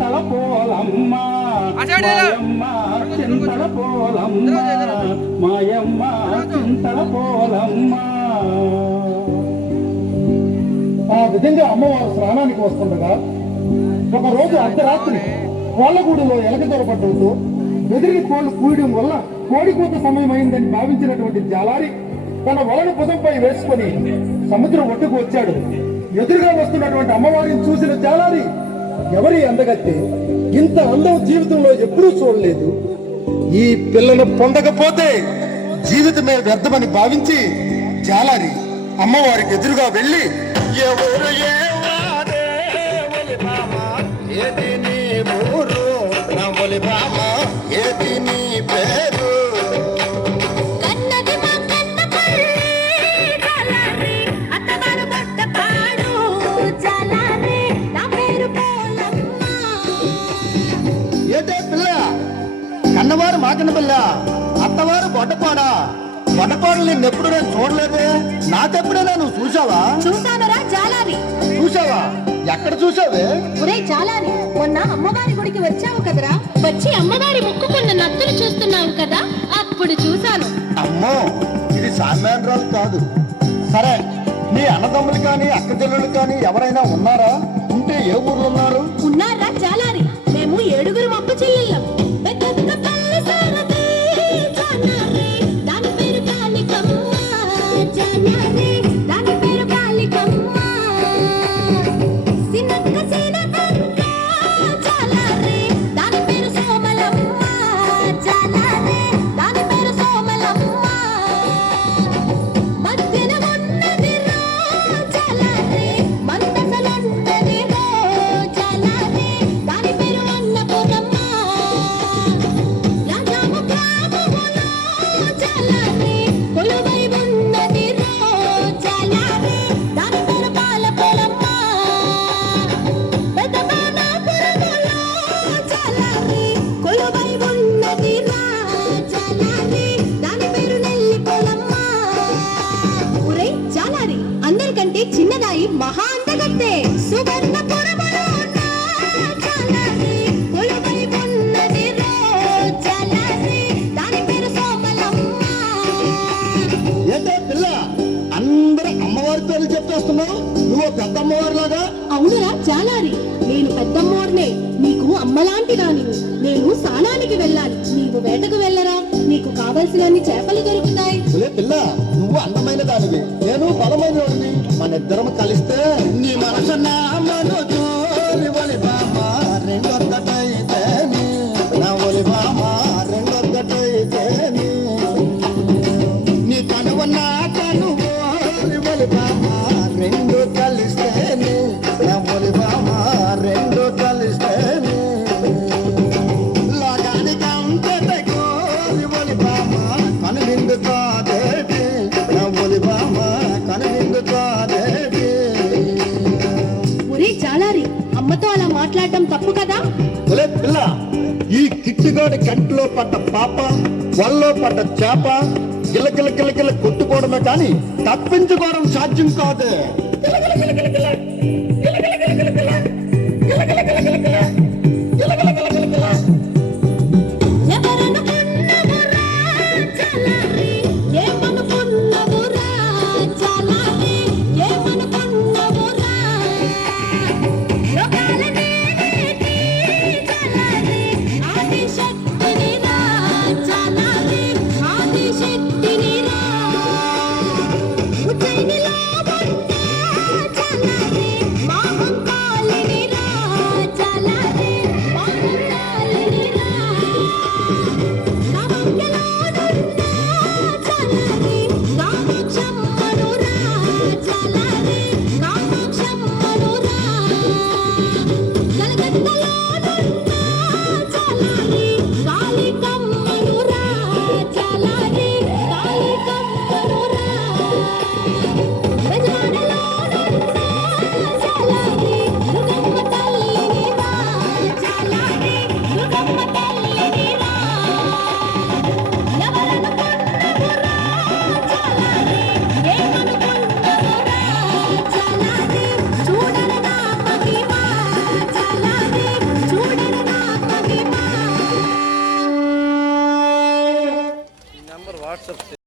చింతల పోలమ్మ మాయమ్మ చింతల పోలమ్మ మాయమ్మ చింతల పోలమ్మ. ఆ విధంగా అమ్మవారు స్నానానికి వస్తుండగా ఒకరోజు అర్ధరాత్రి కోళ్ళగూడులో ఎలక దొరపడ్డంతో బెదిరిని కోళ్లు కూయడం వల్ల కోడికూత సమయం అయిందని భావించినటువంటి జాలారి తన వలను భుజంపై వేసుకొని సముద్రం ఒడ్డుకు వచ్చాడు. ఎదురుగా వస్తున్నటువంటి అమ్మవారిని చూసిన జాలారి, ఎవరి అందగత్తే, ఇంత అందం జీవితంలో ఎప్పుడూ చూడలేదు, ఈ పిల్లను పొందకపోతే జీవితమే వ్యర్థమని భావించి జాలారి అమ్మవారికి ఎదురుగా వెళ్ళి, ఎవరు ఏది నీ ఊరు నవ్వులి బామ ఏది నీ పేరు ఏదే పిల్ల కన్నవారు మాకన్న పిల్ల అత్తవారు బొడ్డపాడా బొడ్డపాడు నిన్నెప్పుడు నేను చూడలేదే నాకెప్పుడైనా నువ్వు చూసావా? చూసానరా జాలారి. చూసావా? ఎక్కడ చూసావే? ఒరే జాలారి, మొన్న అమ్మవారి గుడికి వచ్చావు కదరా, వచ్చి అమ్మవారి ముక్కుకున్న నత్తులు చూస్తున్నావు కదా, అప్పుడు చూశాను. అమ్మో, ఇది సామాన్యురాలు కాదు. సరే, నీ అన్నదమ్ములు కానీ అక్క చెల్లెలు కానీ ఎవరైనా ఉన్నారా? ఉంటే ఏ ఊర్లో ఉన్నారు? ఉన్నారా జాలారి, మేము 7 అక్క చెల్లెళ్ళం. అందరికంటే చిన్నదాయి మహా అందగత్తే సువర్ణపురములో ఏంటే పిల్ల అందరూ అమ్మవారి పేర్లు చెప్పేస్తున్నావు, నువ్వు పెద్ద అమ్మవారి లాగా? అవునురా జాలారి, నేను పెద్దమ్మోర్నే, నీకు అమ్మలాంటి దాని. నేను స్నానానికి వెళ్ళాలి, నీవు వేటకు వెళ్ళరా, నీకు కావలసినన్ని చేపలు దొరుకుతాయి. పిల్ల నువ్వు అందమైన దానివి, నేను బలమైన వాడిని, మన ఇద్దరం కలిస్తే నీ మనసు నా మనసు రెండొక్కటైతే నా ఒలి బామ రెండొక్కటైతే నీ కనువ నా కనువ ఒలి బామ రెండు కలిస్తే నా ఒలి బామ రెండు కలిస్తే లాగానికి అంతటకు ఒలి బామ కనువిందు కాదేటి నా ఒలి బామ కనువిందు కాదేటి. ఒరే జాలారి, అమ్మతో అలా మాట్లాడటం తప్పు కదా? ఒలే పిల్ల, ఈ కిట్టుగాడి కంటిలో పడ్డ పాప వల్లో పడ్డ చేప గిలకిల గిలకిల కొట్టుకోవడమే కానీ తప్పించుకోవడం సాధ్యం కాదు. చాలా సబ్స్క్రైబ్